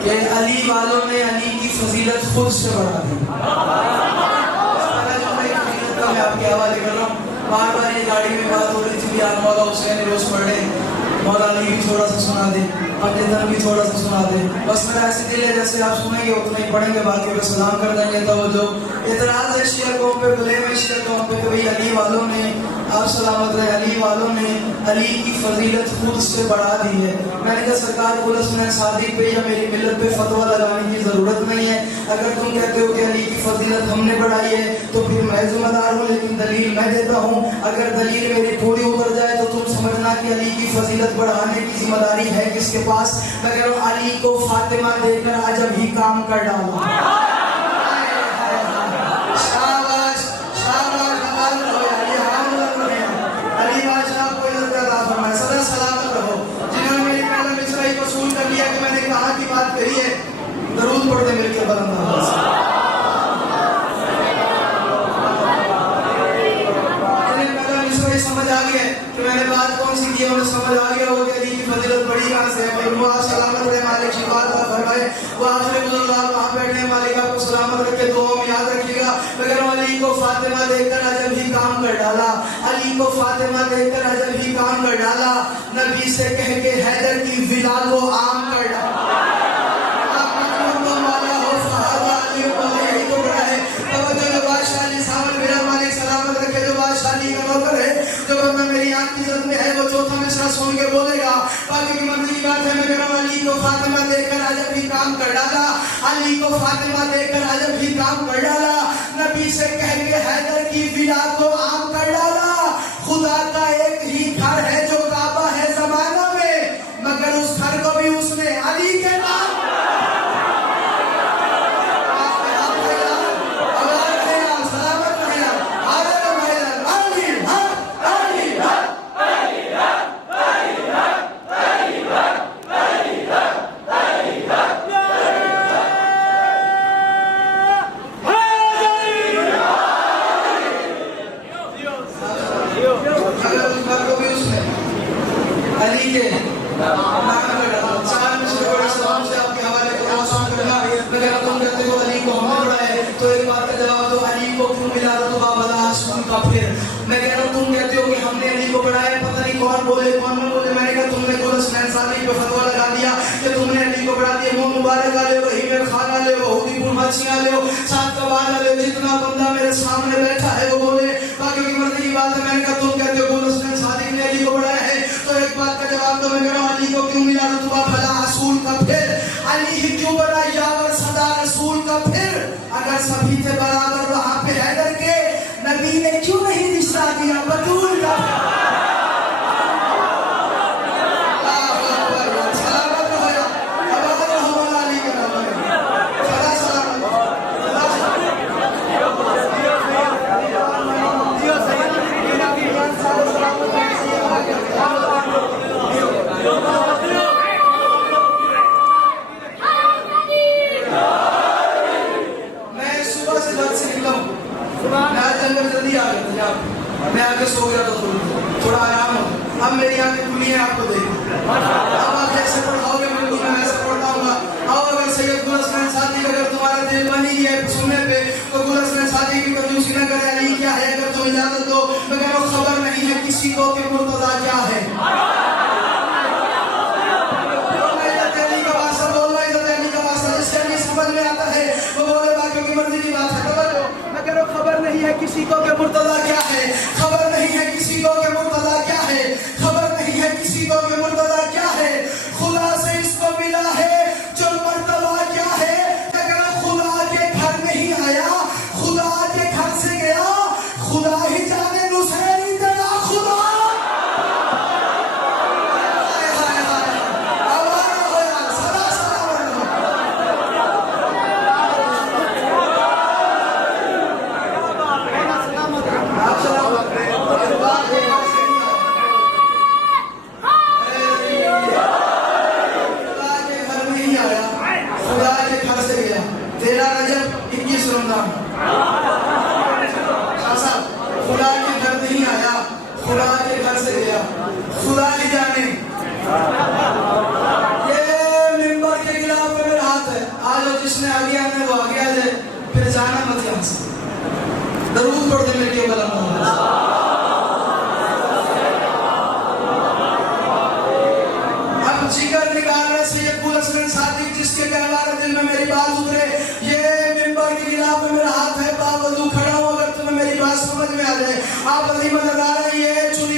कि अली वालों ने अली की फजीलत खुद से बढ़ा दी। मैं आपके हवाले कर रहा हूँ। बार बार ये गाड़ी में बात हो रही थी कि आप मौला हुसैन रोज पढ़ रहे, मौला अली भी थोड़ा सा सुना दे, अपने धर्म भी थोड़ा सा सुना दे। बस मेरा ऐसे दिल है जैसे आप सुनेंगे उतना ही पढ़ेंगे, बाकी पे सलाम कर देंगे। तो जो इतराज है शिया कौम पे, बुले में शिया कौम पे, कभी अली वालों ने, आप सलामत रहे, अली वालों ने अली की फजीलत खुद से बढ़ा दी है। मैंने कहा सरकार पुलिस में सादिक पे या मेरी मिलत पे फतवा लगाने की जरूरत नहीं है। अगर तुम कहते हो कि अली की फजीलत हमने बढ़ाई है तो फिर मैं जिम्मेदार हूँ, लेकिन दलील मैं देता हूँ। अगर दलील मेरी पूरी उतर जाए तो तुम समझना कि अली की फजीलत बढ़ाने की जिम्मेदारी है किसके पास। मैं कह रहा हूँ अली को फातिमा देकर अजब ही काम कर डाला। शाबाश शाबाश, अली बादशाह को इज्जत अता फरमाए, सदा सलामत रहो। जिन्होंने मेरी पहले मिसराई को सूल कर लिया कि मैंने कहा की बात कही है, दरूद पढ़ते मिलकर बुलंद आवाज से। समझ आ गया कि मैंने बात कौन सी की है, उन्हें समझ आ गया वो अली की फजीलत बड़ी कहां से है। वो आप सलामत रहे, मालिक शिफा अता फरमाए। वो आखिरी बुजुर्ग आप वहां बैठे हैं, मालिक आपको सलामत रखे, दुआ में याद रखिएगा। मगर अली को फातिमा देखकर अजब ही काम कर डाला, अली को फातिमा देखकर अजब ही काम कर डाला। नबी से कह के हैदर की विला को आम कर डाला। सुन के बोलेगा बाकी की मंदिर की बात है। मैं कह रहा हूं अली को फातिमा देखकर अजब ही काम कर डाला, अली को फातिमा देखकर अजब ही काम कर डाला। नबी से कह के हैदर की विला को आम कर डाला। खुदा का एक ही घर है जो काबा है जमाना में, मगर उस घर को भी उसने अली के नाम जितना बंदा मेरे सामने बैठा है वो बोले। बाकी की मर्जी की बात है। मैंने कहा तुम कहते हो हुसैन सादिक ने अली को बढ़ाया है, तो एक बात का जवाब तो मैं कह रहा हूं अली को क्यों मिला रुतबा भला रसूल का, फिर अली ही क्यों बना यावर सदा रसूल का। फिर अगर सभी थे बराबर वहां पे हैदर के, नबी ने क्यों नहीं रिश्ता दिया बतूल का। मैं आगे सो गया तो थोड़ा आराम हो। अब मेरी आंखें खुली हैं, आपको देखो। अब आप जैसे पढ़ाओगे बिल्कुल मैं ऐसे पढ़ाऊंगा। आओ अगर सैयद गुल हसन सादी अगर तुम्हारा दिल बनी है सुनने पे तो गुल हसन सादी की कंजूसी न करे। अली क्या है अगर तुम इजाजत दो। मैं कह रहा हूं खबर नहीं है किसी को कि मुर्तजा क्या है। समझ में आता है वो बोले बाकी की मर्जी की बात है। मैं कह रहा हूं खबर नहीं है किसी को कि मुर्तजा क्या है, खबर नहीं है किसी को कि मुर्तजा क्या है, खबर नहीं है किसी को कि मुर्तजा क्या है। खुदा से इसको मिला है जो मर्तबा क्या है। अगर खुदा के घर नहीं आया, खुदा के घर से गया, खुदा ही जाने नुसैनी तेरा खुदा। खुदा के घर नहीं आया, खुदा के घर से गया, खुदा ही जाने। ये मिंबर के खिलाफ मेरा आ जाओ, जिसने आगे आना है वो आगे आ जाए, फिर जाना मत यहाँ से। दरूद पढ़ दे मेरे केवल अब जिगर निकाल रहे सैयद हसन सादिक, जिसके कहवार दिल में मेरी बात उतरे। ये मिंबर के खिलाफ मेरा हाथ है, बावजूद खड़ा हूं, अगर तुम्हें मेरी बात समझ में आ जाए। आप अली मदद आ रहे हैं, ये चुनी